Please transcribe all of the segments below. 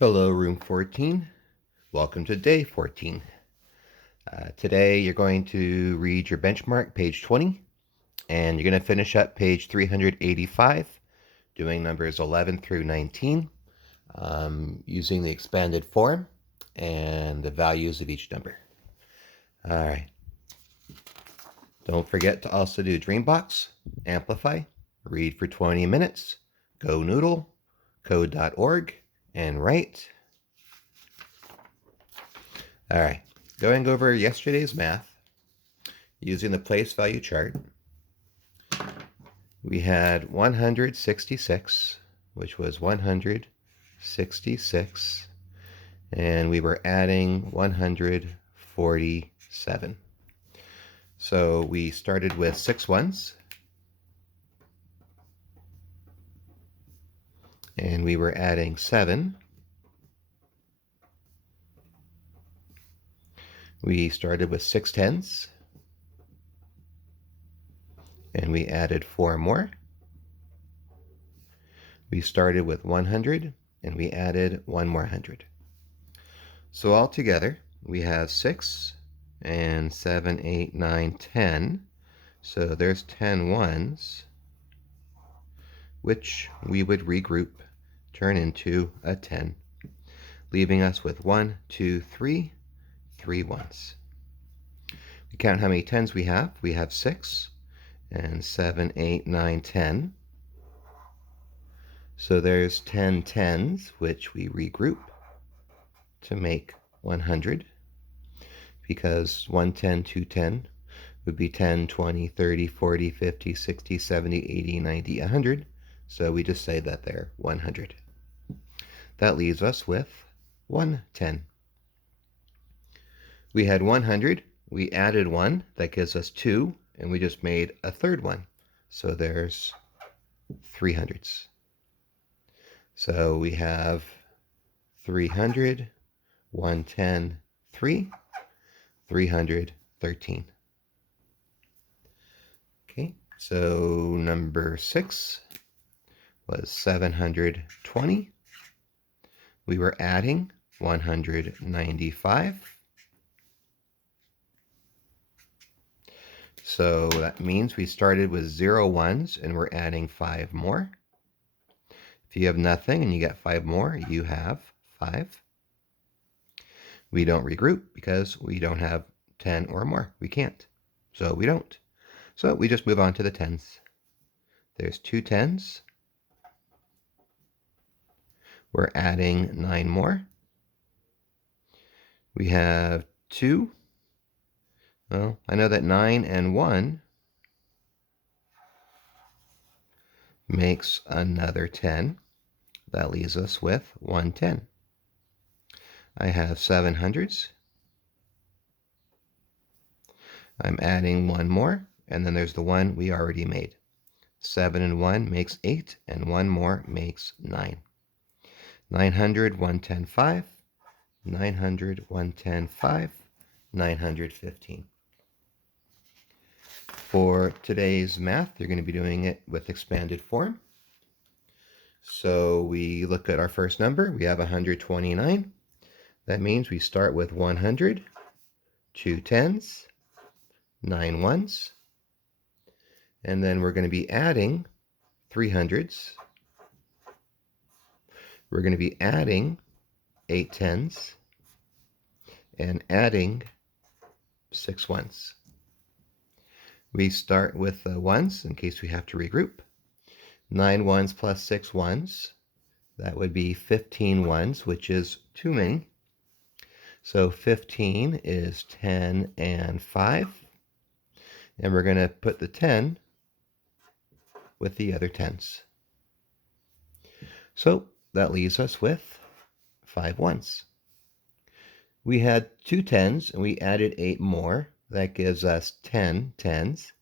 Hello, room 14. Welcome to day 14. Today you're going to read your benchmark, page 20, and you're going to finish up page 385, doing numbers 11 through 19, using the expanded form and the values of each number. All right. Don't forget to also do Dreambox, Amplify, Read for 20 minutes, Go Noodle, Code.org, and Write. All right, going over yesterday's math using the place value chart, we had 166, which was 166, and we were adding 147. So we started with 6 ones, and we were adding 7. We started with 6 tens, and we added 4 more. We started with 100, and we added 1 more 100. So altogether, we have 6 and 7, 8, 9, 10. So there's 10 ones, which we would regroup, turn into a 10, leaving us with 1, 2, 3, 3 ones. We count how many 10s we have. We have 6 and 7, 8, 9, 10. So there's 10 10s, which we regroup to make 100, because 110, 210 would be 10, 20, 30, 40, 50, 60, 70, 80, 90, 100. So we just say that they're 100. That leaves us with 110. We had 100, we added 1, that gives us 2, and we just made a third one. So there's 300s. So we have 300, 110, 3, 313. Okay, so number 6 was 720. We were adding 195. So that means we started with 0 ones and we're adding 5 more. If you have nothing and you get 5 more, you have 5. We don't regroup because we don't have 10 or more. We can't. So we don't. So we just move on to the 10s. There's 2 10s. We're adding 9 more. We have 2. Well, I know that 9 and 1 makes another 10. That leaves us with 110. I have 700s. I'm adding 1 more, and then there's the 1 we already made. 7 and 1 makes 8, and 1 more makes 9. 900, 110, 5. 900, 110, 5. 915. For today's math, you're going to be doing it with expanded form. So we look at our first number. We have 129. That means we start with 100, 2 10s, 9 ones, and then we're going to be adding 300s. We're going to be adding 8 10s and adding 6 ones. We start with the ones in case we have to regroup. 9 ones plus 6 ones. That would be 15 ones, which is too many. So 15 is 10 and 5. And we're going to put the 10 with the other 10s. So that leaves us with 5 ones. We had 2 10s and we added 8 more. That gives us 10 10s,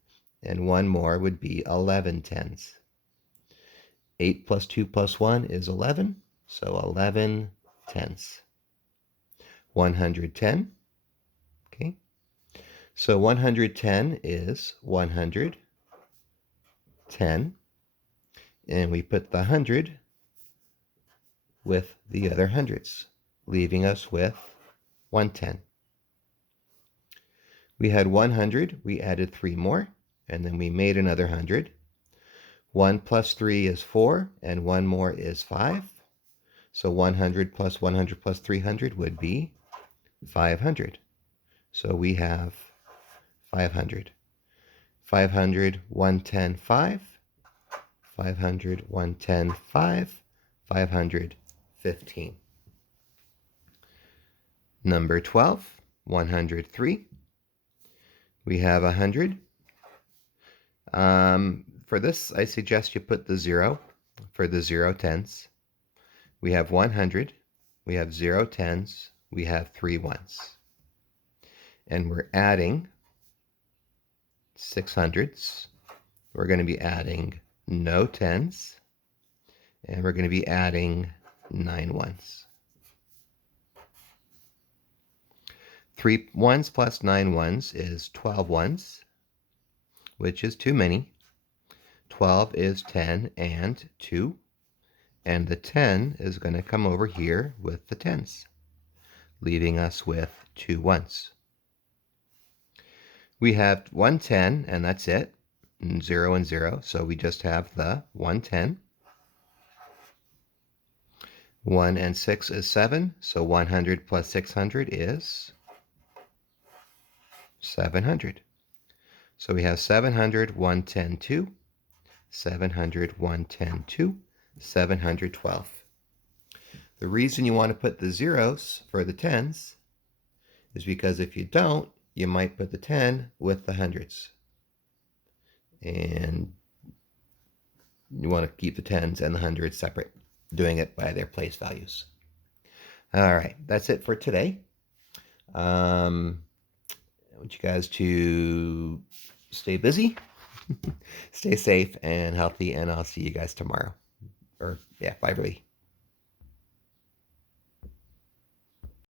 and 1 more would be 11 10s. 8 plus 2 plus 1 is 11, so 11 10s. 110, okay? So 110 is 110, and we put the 100 with the other hundreds, leaving us with 110. We had 100, we added 3 more, and then we made another 100. 1 plus 3 is 4, and 1 more is 5. So 100 plus 100 plus 300 would be 500. So we have 500. 500, 110, 5. 500, 110, 5. 500, 15. Number 12, 103. We have 100. For this, I suggest you put the 0 for the 0 tens. We have 100. We have 0 tens. We have 3 ones. And we're adding 600s. We're going to be adding no tens. And we're going to be adding 9 ones. 3 ones plus 9 ones is 12 ones, which is too many. 12 is 10 and 2. And the 10 is going to come over here with the tens, leaving us with 2 ones. We have 110, and that's it. 0 and 0, so we just have the 110. 1 and 6 is 7, so 100 plus 600 is 700. So we have 700, 110, 2. 700, 110, 2. 712. The reason you want to put the zeros for the tens is because if you don't, you might put the 10 with the hundreds. And you want to keep the tens and the hundreds separate, doing it by their place values. All right, that's it for today. I want you guys to stay busy, stay safe and healthy, and I'll see you guys tomorrow. Bye, everybody.